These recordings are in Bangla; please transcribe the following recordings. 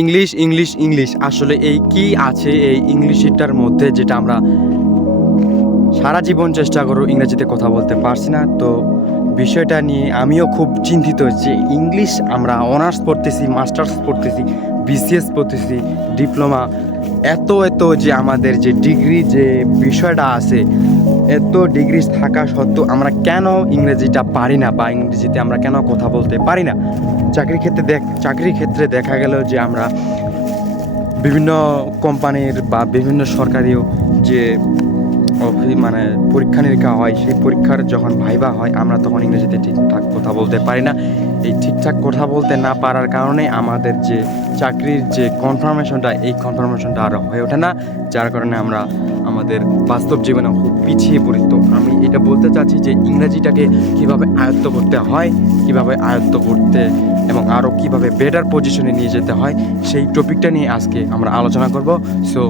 ইংলিশ ইংলিশ ইংলিশ আসলে এই কি আছে এই ইংলিশটার মধ্যে, যেটা আমরা সারা জীবন চেষ্টা করো ইংরেজিতে কথা বলতে পারছি না। তো বিষয়টা নিয়ে আমিও খুব চিন্তিত যে ইংলিশ আমরা অনার্স পড়তেছি, মাস্টার্স পড়তেছি, বিসিএস পড়তেছি, ডিপ্লোমা, এত যে আমাদের যে ডিগ্রি যে বিষয়টা আছে, এত ডিগ্রি থাকা সত্ত্বেও আমরা কেন ইংরেজিটা পারি না বা ইংরেজিতে আমরা কেন কথা বলতে পারি না। চাকরির ক্ষেত্রে দেখা গেল যে আমরা বিভিন্ন কোম্পানির বা বিভিন্ন সরকারিও যে মানে পরীক্ষা নিরীক্ষা হয়, সেই পরীক্ষার যখন ভাইবা হয় আমরা তখন ইংরেজিতে ঠিকঠাক কথা বলতে পারি না। এই ঠিকঠাক কথা বলতে না পারার কারণে আমাদের যে চাকরির যে কনফার্মেশনটা, এই কনফার্মেশনটা আর হয়ে ওঠে না, যার কারণে আমরা আমাদের বাস্তব জীবনে খুব পিছিয়ে পড়ি। তো আমি এটা বলতে চাচ্ছি যে ইংরেজিটাকে কীভাবে আয়ত্ত করতে হয়, কীভাবে আয়ত্ত করতে এবং আরও কীভাবে বেটার পজিশনে নিয়ে যেতে হয়, সেই টপিকটা নিয়ে আজকে আমরা আলোচনা করব। সো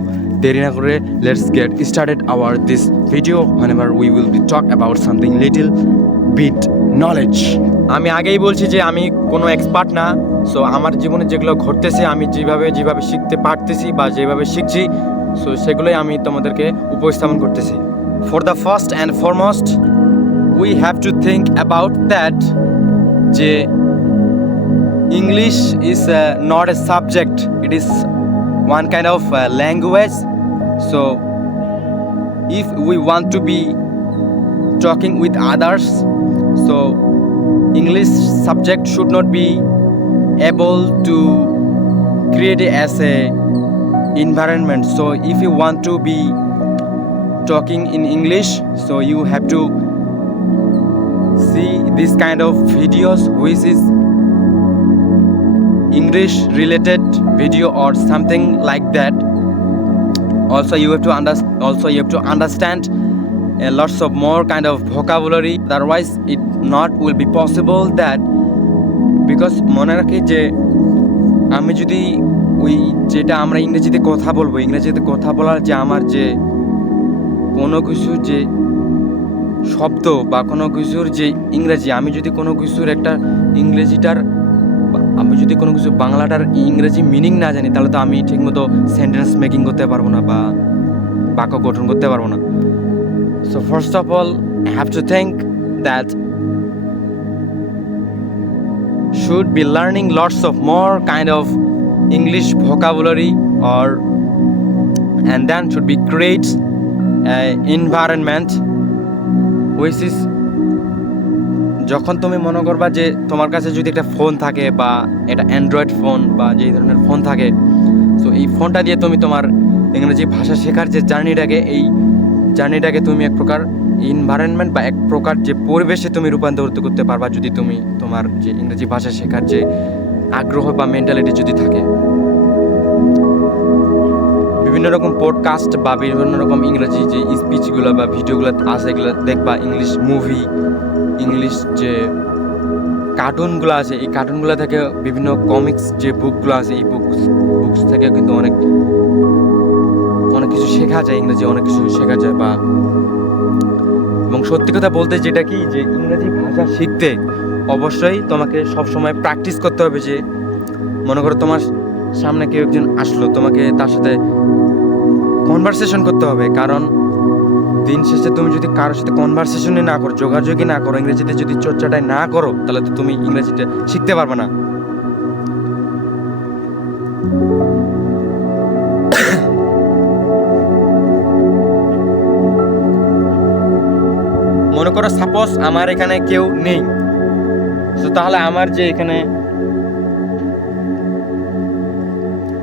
দেরি না করে let's get started our this video whenever we will be talk about something little bit knowledge. আমি আগেই বলছি যে আমি কোনো এক্সপার্ট না। সো আমার জীবনে যেগুলো ঘটতেছে, আমি যেভাবে শিখতে পারতেছি বা যেভাবে শিখছি, সো সেগুলোই আমি তোমাদেরকে উপস্থাপন করতেছি। For the first and foremost we have to think about that যে English is not a subject, it is one kind of language. So if we want to be talking with others, so English subject should not be able to create as a environment. So if you want to be talking in English, so you have to see this kind of videos which is English related video or something like that. Also you have to understand lots of more kind of vocabulary, otherwise it not will be possible that, because মনে রাখি যে আমি যদি ওই যেটা আমরা ইংরেজিতে কথা বলবো, ইংরেজিতে কথা বলার যে আমার যে কোনো কিছু যে শব্দ বা কোনো কিছুর যে ইংরেজি, আমি যদি কোনো কিছুর একটা ইংরেজিটার, আমি যদি কোনো কিছু বাংলাটার ইংরেজি মিনিং না জানি, তাহলে তো আমি ঠিকমতো সেন্টেন্স মেকিং করতে পারবো না বা বাক্য গঠন করতে পারবো না। So first of all I have to think that should be learning lots of more kind of English vocabulary, or and then should be create an environment which is, যখন তুমি মনে করবা যে তোমার কাছে যদি একটা ফোন থাকে বা এটা অ্যান্ড্রয়েড ফোন বা যেই ধরনের ফোন থাকে, সো এই ফোনটা দিয়ে তুমি তোমার ইংরেজি ভাষা শেখার যে জার্নিটাকে তুমি এক প্রকার এনভায়রনমেন্ট বা এক প্রকার যে পরিবেশে তুমি রূপান্তরিত করতে পারবা, যদি তুমি তোমার যে ইংরেজি ভাষা শেখার যে আগ্রহ বা মেন্টালিটি যদি থাকে। বিভিন্ন রকম পডকাস্ট বা বিভিন্ন রকম ইংরেজি যে স্পিচগুলো বা ভিডিওগুলো আছে, এগুলো দেখবা। ইংলিশ মুভি, ইংলিশ যে কার্টুনগুলো আছে, এই কার্টুনগুলো থেকে বিভিন্ন কমিক্স যে বুকগুলো আছে, এই বুকস থেকে কিন্তু অনেক কিছু শেখা যায়, ইংরেজি অনেক কিছু শেখা যায়। বা এবং সত্যি কথা বলতে যেটা কি, যে ইংরেজি ভাষা শিখতে অবশ্যই তোমাকে সবসময় প্র্যাকটিস করতে হবে। যে মনে করো তোমার সামনে কেউ একজন আসলো, তোমাকে তার সাথে কনভারসেশন করতে হবে, কারণ দিন শেষে তুমি যদি কারোর সাথে কনভারসেশনই না করো, যোগাযোগই না করো, ইংরেজিতে যদি চর্চাটাই না করো, তাহলে তো তুমি ইংরেজিটা শিখতে পারবে না। মনে করো সাপোজ আমার এখানে কেউ নেই, তো তাহলে আমার যে এখানে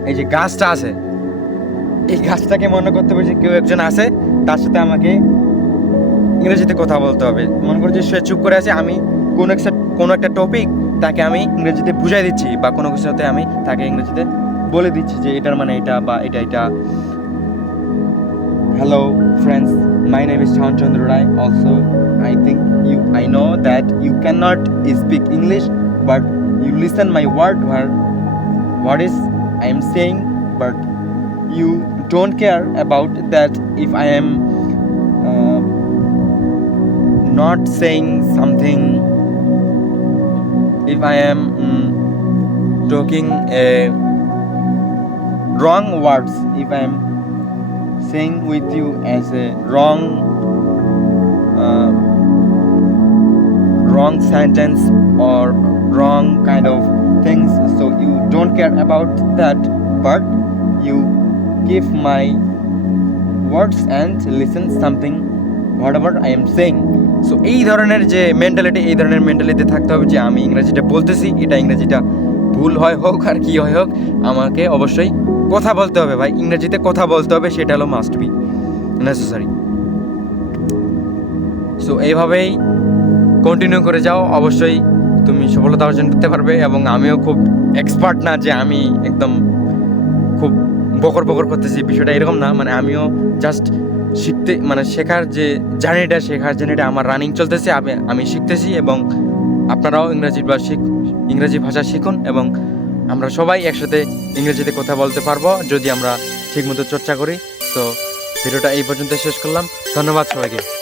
এই যে গাছটা আছে, এই গাছটাকে মনে করতে হবে যে কেউ একজন আছে, তার সাথে আমাকে ইংরেজিতে কথা বলতে হবে। মনে করো যে সে চুপ করে আছে, আমি কোনো একটা টপিক তাকে আমি ইংরেজিতে বুঝাই দিচ্ছি, বা কোনো কিছুতে আমি তাকে ইংরেজিতে বলে দিচ্ছি যে এটার মানে এটা বা এটা। Hello friends, my name is Shaun Chandra Rai. Also, I know that you cannot speak English, but you listen my word what is I am saying, but you don't care about that if I am not saying something, if I am talking a wrong words, if I'm saying with you as a wrong sentence or wrong kind of things, so you don't care about that, but you give my words and listen something whatever I am saying. So এই ধরনের যে মেন্টালিটি, এই ধরনের মেন্টালিটি থাকতে হবে যে আমি ইংরেজিটা বলতেছি, এটা ইংরেজিটা ভুল হয় হোক আর কি হয় হোক, আমাকে অবশ্যই কথা বলতে হবে ভাই, ইংরেজিতে কথা বলতে হবে, সেটা হলো মাস্ট বি নেসেসারি। সো এইভাবেই কন্টিনিউ করে যাও, অবশ্যই তুমি সফলতা অর্জন করতে পারবে। এবং আমিও খুব এক্সপার্ট না যে আমি একদম খুব বকর বকর করতেছি, বিষয়টা এরকম না, মানে আমিও জাস্ট শিখতে, মানে শেখার যে জার্নিটা আমার রানিং চলতেছে, আমি শিখতেছি। এবং আপনারাও ইংরেজি ভাষা শিখুন এবং আমরা সবাই একসাথে ইংরেজিতে কথা বলতে পারবো যদি আমরা ঠিকমতো চর্চা করি। তো ভিডিওটা এই পর্যন্ত শেষ করলাম, ধন্যবাদ সবাইকে।